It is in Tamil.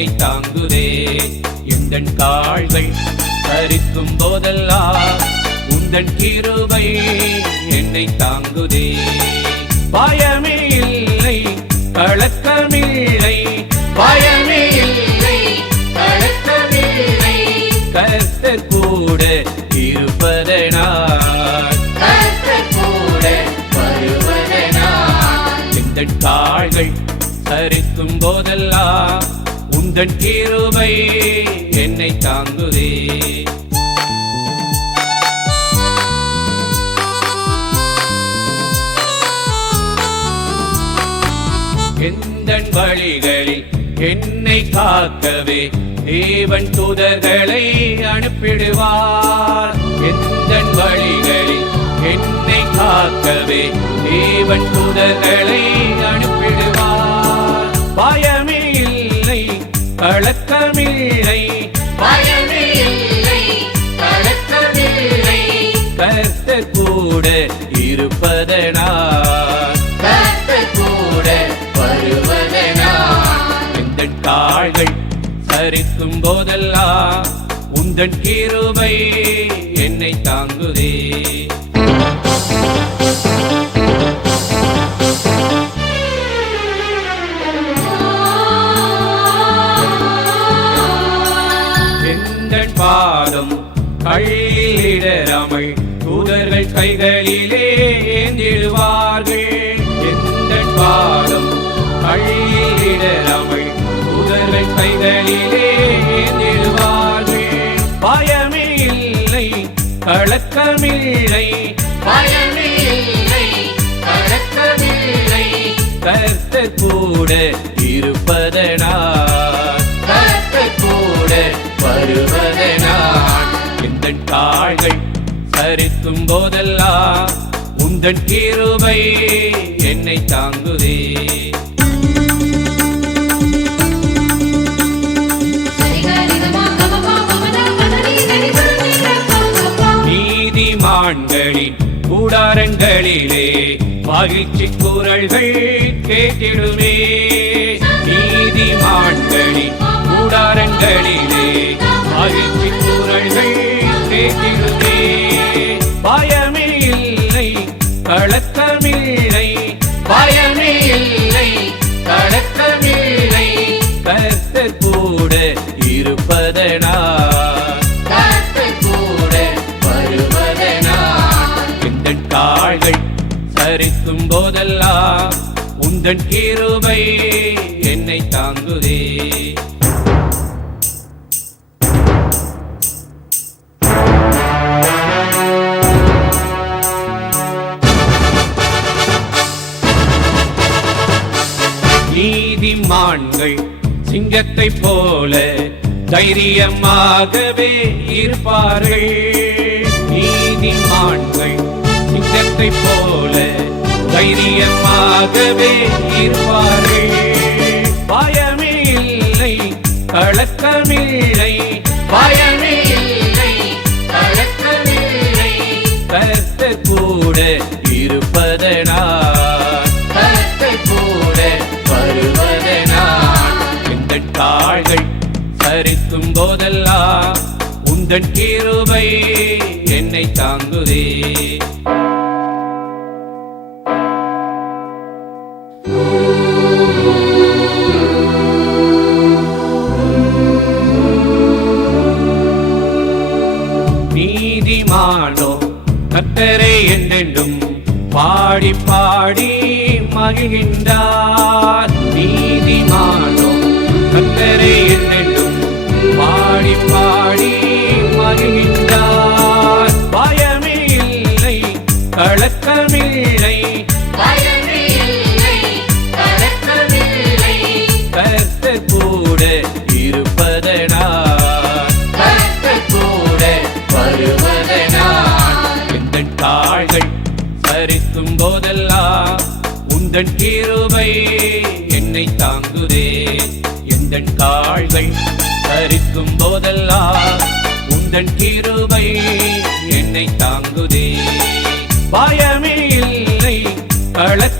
என்னை தாங்குதே. எந்தன் கால்கள் சரிக்கும் போதெல்லாம் உந்தன் கிருபை என்னை தாங்குதே. பயமே இல்லை, கலக்கமில்லை, பயமே இல்லை, கலக்கமில்லை, கர்த்தர் கூட இருப்பதனால், கர்த்தர் கூட வருவதனால். எந்தன் கால்கள் சரிக்கும் போதெல்லாம் உந்தன் கிருபை என்னை தாங்குதே. எந்தன் வழிகளில் என்னை காக்கவே தேவன் தூதர்களை அனுப்பிடுவார். எந்தன் வழிகளில் என்னை காக்கவே தேவன் தூதர்களை அனுப்பிடுவார். பயமே இல்லை, கலக்கமில்லை, பயமே இல்லை, கலக்கமில்லை, கர்த்தர் கூட இருப்பதனால், கர்த்தர் கூட வருவதனால். எந்தன் கால்கள் சரிக்கும் போதெல்லாம் உந்தன் கிருபை என்னை தாங்குதே. எந்தன் பாதம் கள்ளிடராமல் தூதர்கள் கைகளிலே ஏந்திடுவார்கள். எந்தன் பாதம் கள்ளிடராமல் தூதர்கள் கைகளிலே ஏந்திடுவார்கள். பயமே இல்லை, கலக்கமில்லை, பயமே இல்லை, கலக்கமில்லை, கர்த்தர் கூட இருப்பதனால், கர்த்தர் கூட வருவதனால். எந்தன் கால்கள் சரிக்கும் போதெல்லாம் உந்தன் கிருபை என்னை தாங்குதே. நீதிமான்களின் கூடாரங்களிலே மகிழ்ச்சி குரல்கள் கேட்டிடுமே. நீதிமான்களின் கூடாரங்களிலே மகிழ்ச்சி குரல்கள் கேட்டிடுமே. பயமே இல்லை, கலக்கமில்லை, பயமே இல்லை, கலக்கமில்லை, கர்த்தர் கூட இருப்பதனால், கர்த்தர் கூட வருவதனால். எந்தன் கால்கள் சரிக்கும் போதெல்லாம் உந்தன் கிருபை என்னை தாங்குதே. நீதிமான்கள் சிங்கத்தை போல தைரியமாகவே இருப்பார்கள். நீதிமான்கள் சிங்கத்தை போல தைரியமாகவே இருப்பார்கள். பயமே இல்லை, கலக்கமில்லை, பயமே இல்லை, கலக்கமில்லை, கர்த்தர் கூட இருப்பதனால், கர்த்தர் கூட வருவதனால். எந்தன் கால்கள் சரிக்கும் போதெல்லாம் உந்தன் கிருபை என்னை தாங்குதே. நீதிமானோ கர்த்தரை என்றென்றும் பாடி பாடி மகிழ்கின்றார். நீதிமானோ கர்த்தரை என்றென்றும் பாடி பாடி மகிழ்கின்றார். பயமே இல்லை, கலக்கமில்லை, பயமே இல்லை, கலக்கமில்லை, கர்த்தர் கூட இருப்பதனால், கர்த்தர் கூட வருவதனால். எந்தன் கால்கள் சரிக்கும் போதெல்லாம் உந்தன் கிருபை என்னை தாங்குதே. எந்தன் கால்கள் சரிக்கும் போதெல்லாம் உந்தன் கிருபை என்னை தாங்குதே. பயமே இல்லை, கலக்க